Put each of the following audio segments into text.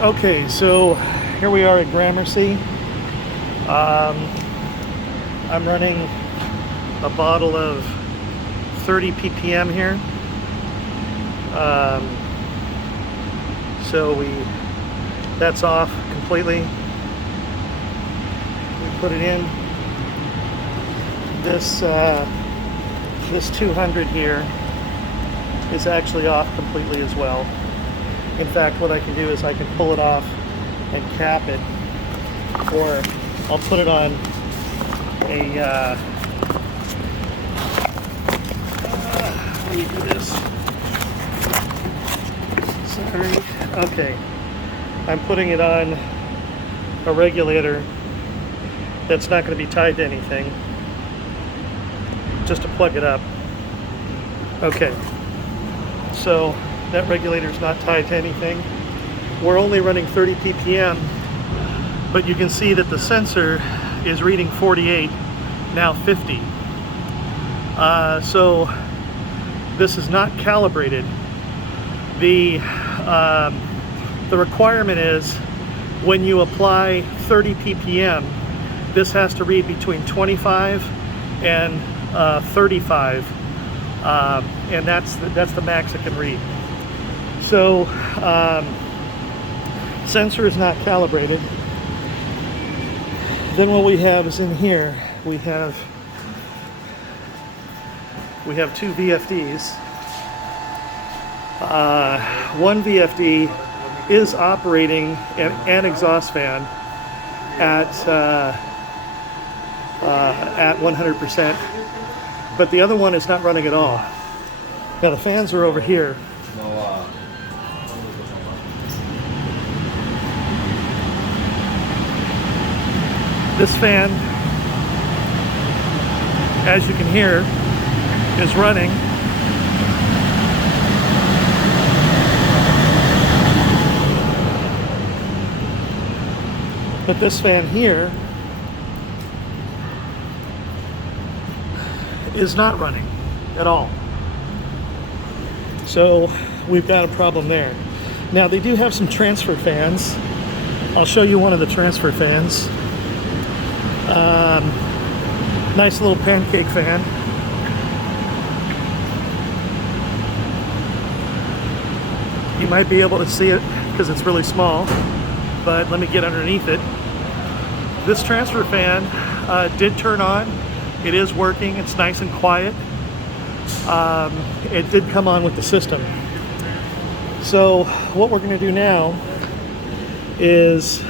Okay, so here we are at Gramercy. I'm running a bottle of 30 ppm here. So that's off completely. We put it in. This 200 here is actually off completely as well. In fact, what I can do is I can pull it off and cap it, or I'll put it on a let me do this. Sorry. Okay, I'm putting it on a regulator that's not going to be tied to anything, just to plug it up. Okay, so that regulator is not tied to anything. We're only running 30 ppm, but you can see that the sensor is reading 48, now 50. So this is not calibrated. The requirement is when you apply 30 ppm, this has to read between 25 and 35, and that's the max it can read. So sensor is not calibrated. Then what we have is in here, we have two VFDs. One VFD is operating an exhaust fan at 100%, but the other one is not running at all. Now the fans are over here. This fan, as you can hear, is running. But this fan here is not running at all. So we've got a problem there. Now they do have some transfer fans. I'll show you one of the transfer fans. Nice little pancake fan. You might be able to see it because it's really small, but let me get underneath it. This transfer fan did turn on. It is working. It's nice and quiet. It did come on with the system. So what we're going to do now is,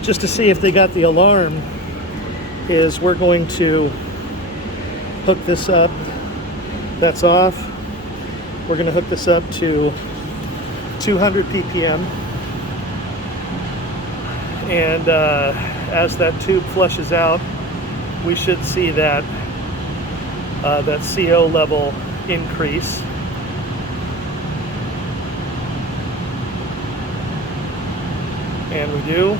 just to see if they got the alarm, is we're going to hook this up. That's off. We're going to hook this up to 200 ppm, and as that tube flushes out, we should see that that CO level increase. And we do.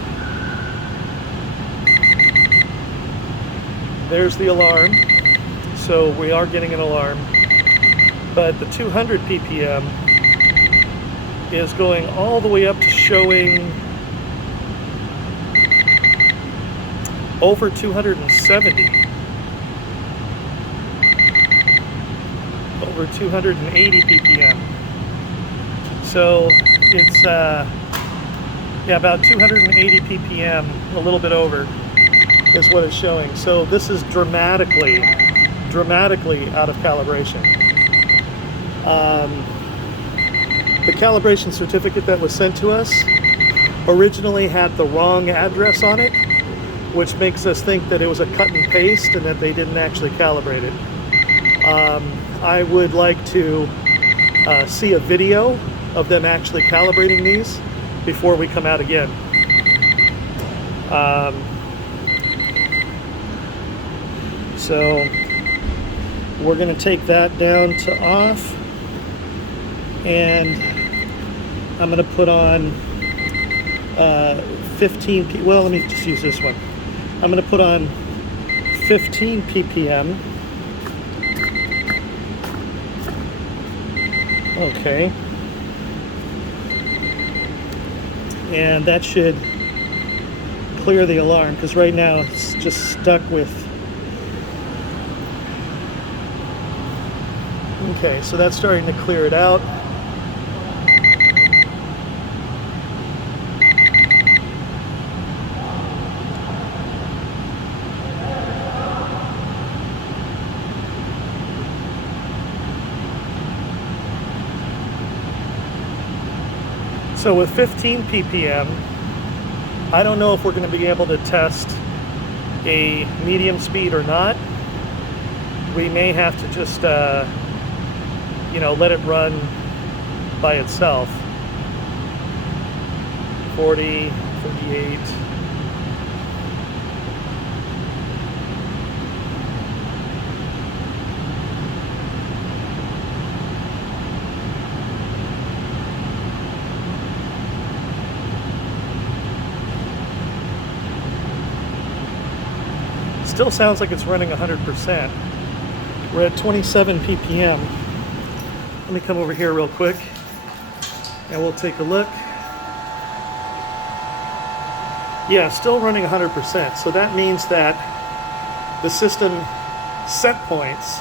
There's the alarm. So we are getting an alarm. But the 200 ppm is going all the way up to showing over 270. Over 280 ppm. So it's yeah, about 280 ppm, a little bit over, is what it's showing. So this is dramatically out of calibration. The calibration certificate that was sent to us originally had the wrong address on it, which makes us think that it was a cut and paste and that they didn't actually calibrate it. I would like to see a video of them actually calibrating these before we come out again. So we're going to take that down to off, and I'm going to put on 15 well, let me just use this one. I'm going to put on 15 ppm. Okay. and that should clear the alarm, because right now it's just stuck with. Okay, so that's starting to clear it out. So with 15 ppm, I don't know if we're going to be able to test a medium speed or not. We may have to just, let it run by itself. 40, 38. Still sounds like it's running 100%. We're at 27 ppm. Let me come over here real quick and we'll take a look. Yeah, still running 100%. So that means that the system set points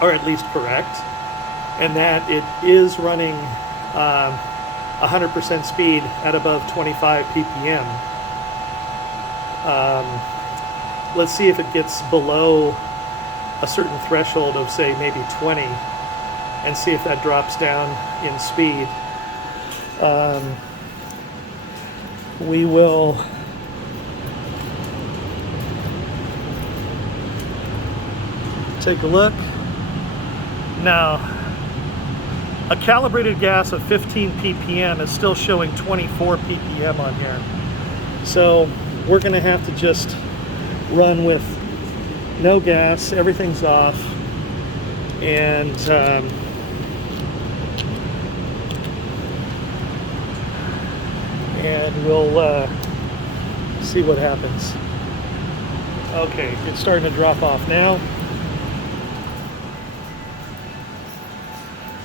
are at least correct, and that it is running 100% speed at above 25 ppm. Let's see if it gets below a certain threshold of, say, maybe 20, and see if that drops down in speed. We will take a look. Now, a calibrated gas of 15 ppm is still showing 24 ppm on here. So we're going to have to just run with no gas, everything's off, and we'll see what happens. Okay, it's starting to drop off now.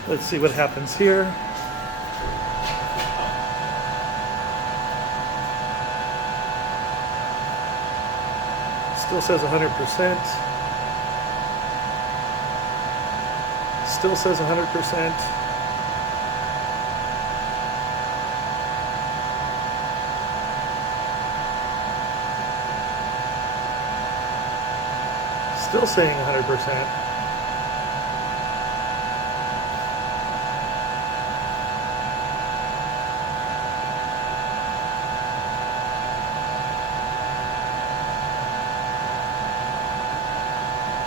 Let's see what happens here. Still says 100%. Still says 100%. Still saying 100%.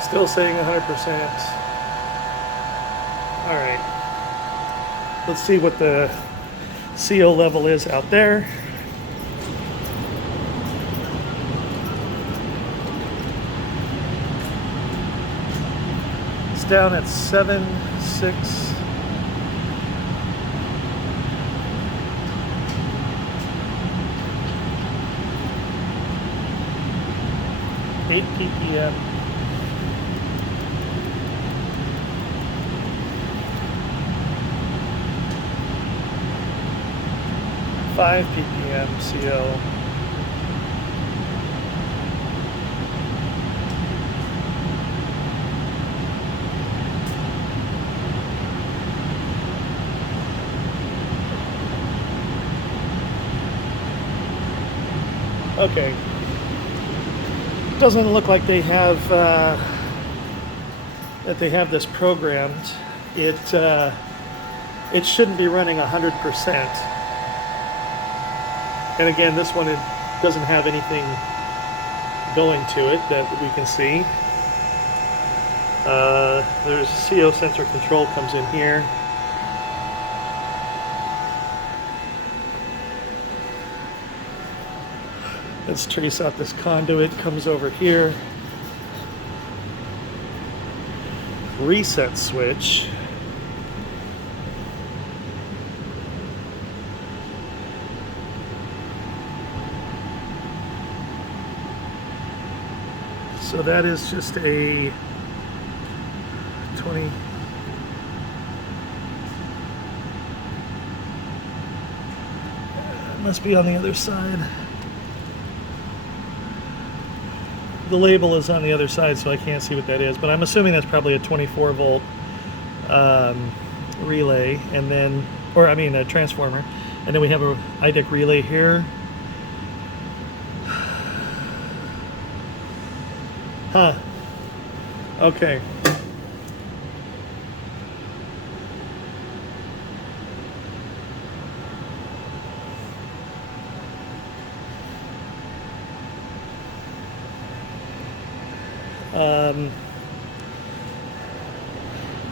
Still saying 100%. All right. Let's see what the CO level is out there. It's down at 7.6. ppm. 5 ppm CO. Okay. Doesn't look like they have that they have this programmed. It shouldn't be running 100%. And again, this one, it doesn't have anything going to it that we can see. There's CO sensor control comes in here. Let's trace out this conduit, comes over here. Reset switch. So that is just a 20. must be on the other side. The label is on the other side, so I can't see what that is, but I'm assuming that's probably a 24 volt relay, and then, or I mean a transformer, and then we have a IDEC relay here. Huh. Okay.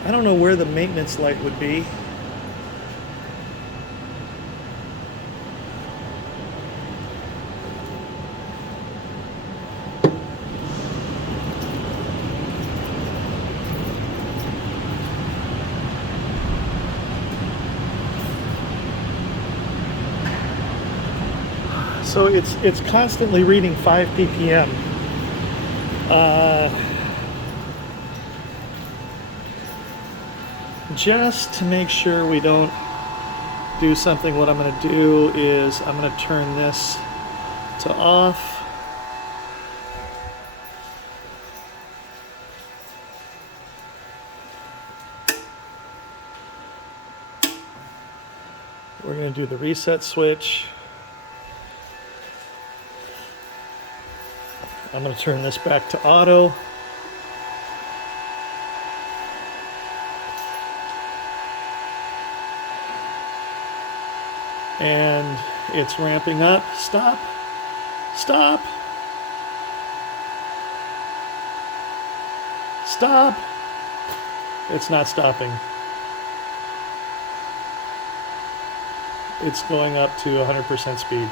I don't know where the maintenance light would be. So it's constantly reading 5 ppm. Just to make sure we don't do something, what I'm going to do is I'm going to turn this to off. We're going to do the reset switch. I'm going to turn this back to auto. And it's ramping up. Stop. Stop. Stop. It's not stopping. It's going up to 100% speed.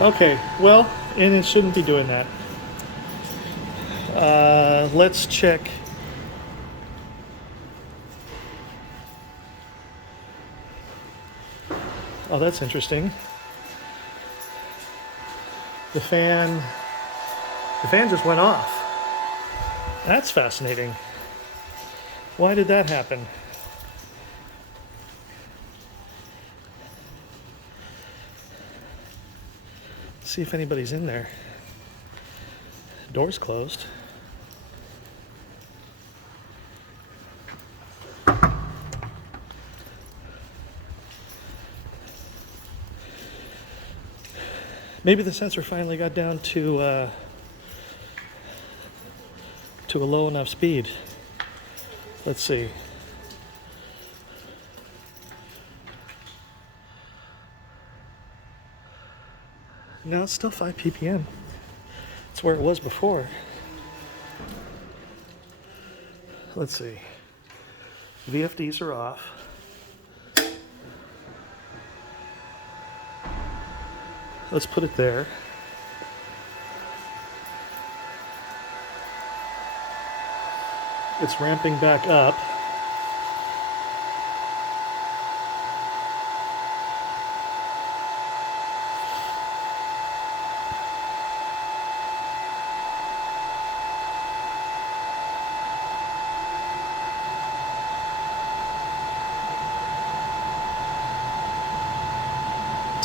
Okay, well, and it shouldn't be doing that. Let's check. Oh, that's interesting. The fan just went off. That's fascinating. Why did that happen? Let's see if anybody's in there. Door's closed. Maybe the sensor finally got down to a low enough speed. Let's see. No, it's still 5 ppm. It's where it was before. Let's see. VFDs are off. Let's put it there. It's ramping back up.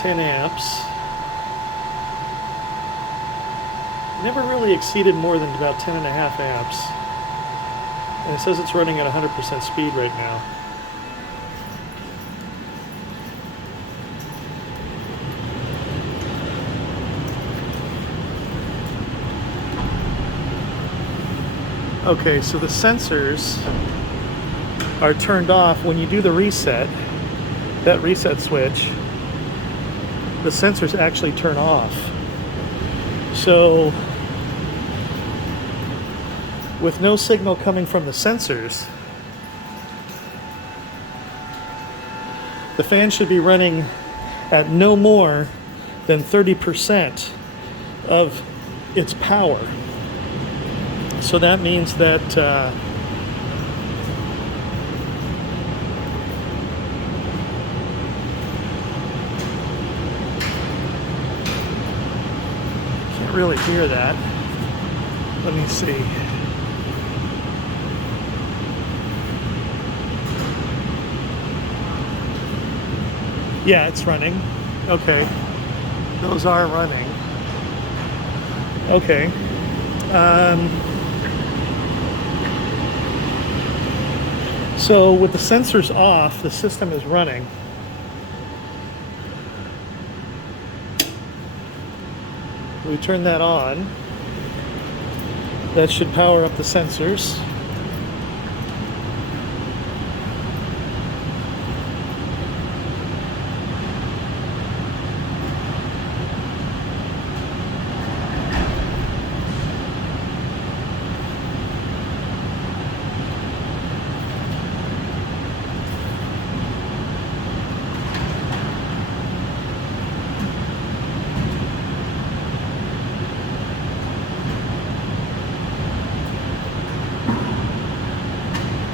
Amps. Never really exceeded more than about 10.5 amps. And it says it's running at 100% speed right now. Okay, so the sensors are turned off when you do the reset, that reset switch. The sensors actually turn off. So with no signal coming from the sensors, the fan should be running at no more than 30% of its power. So that means that can't really hear that. Let me see. Yeah, it's running. Okay. Those are running. Okay. So with the sensors off, the system is running. We turn that on. That should power up the sensors.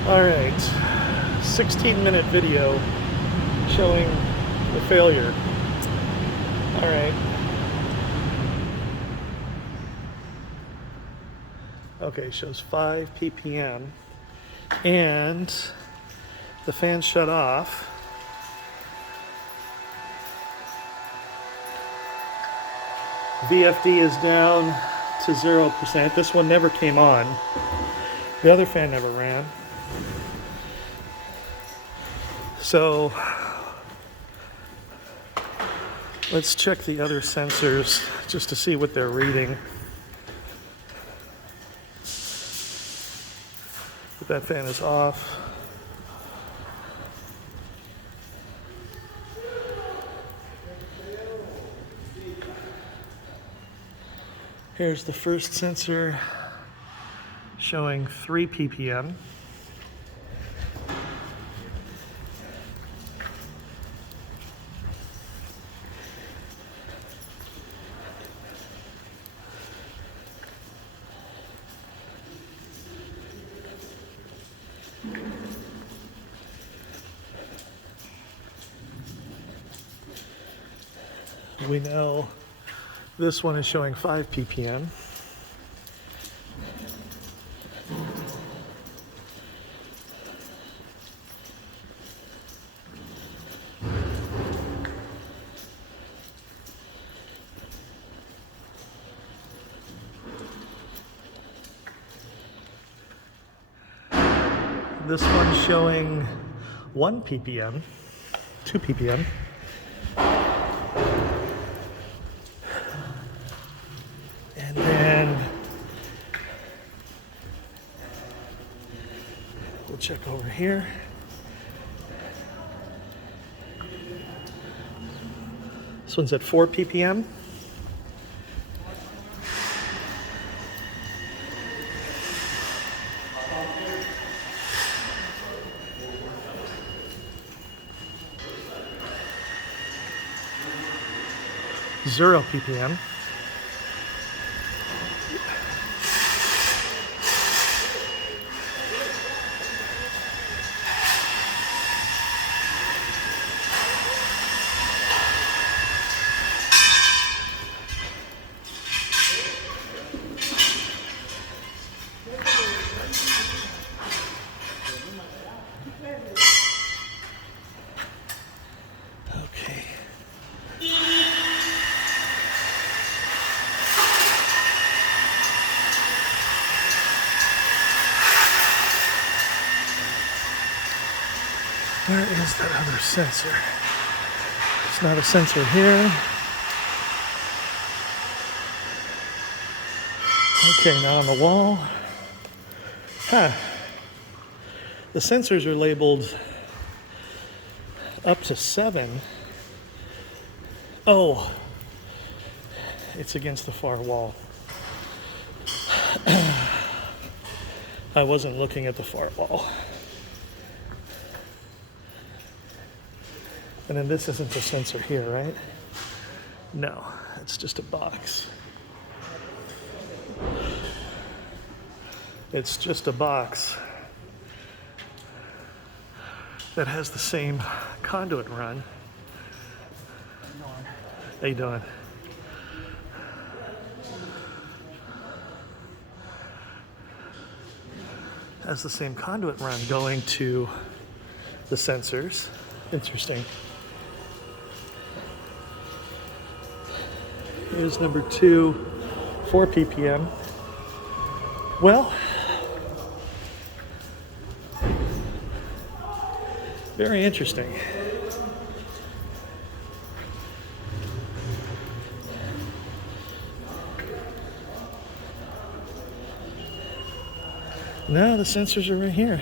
All right, 16-minute video showing the failure. All right. Okay, shows 5 ppm, and the fan shut off. VFD is down to 0%. This one never came on. The other fan never ran. So let's check the other sensors just to see what they're reading. But that fan is off. Here's the first sensor showing 3 ppm. We know this one is showing 5 ppm. This one's showing 1 ppm, 2 ppm. And then we'll check over here. This one's at 4 ppm. Zero ppm. Okay. Where is that other sensor? It's not a sensor here. Okay, now on the wall. Huh. The sensors are labeled up to 7. Oh, it's against the far wall. I wasn't looking at the far wall. And then this isn't a sensor here, right? No, it's just a box. It's just a box that has the same conduit run. How you doing? Has the same conduit run going to the sensors. Interesting. is number 2, 4 ppm. Well, very interesting. No, the sensors are right here.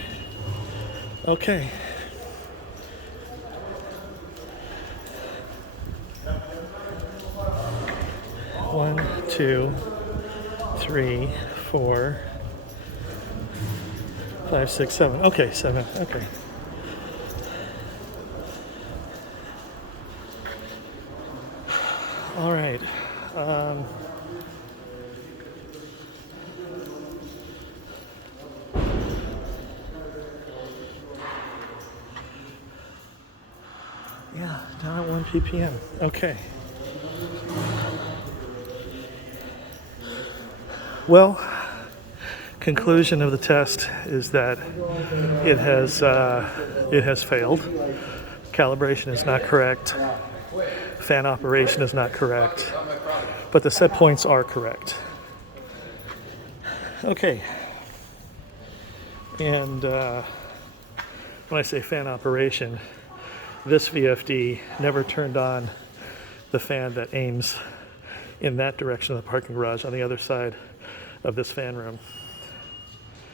Okay. One, 2, 3, 4, 5, 6, 7. Okay, 7. Okay. All right. Yeah, down at 1 ppm. Okay. Well, conclusion of the test is that it has failed. Calibration is not correct. Fan operation is not correct. But the set points are correct. Okay. And when I say fan operation, this VFD never turned on the fan that aims in that direction of the parking garage on the other side of this fan room.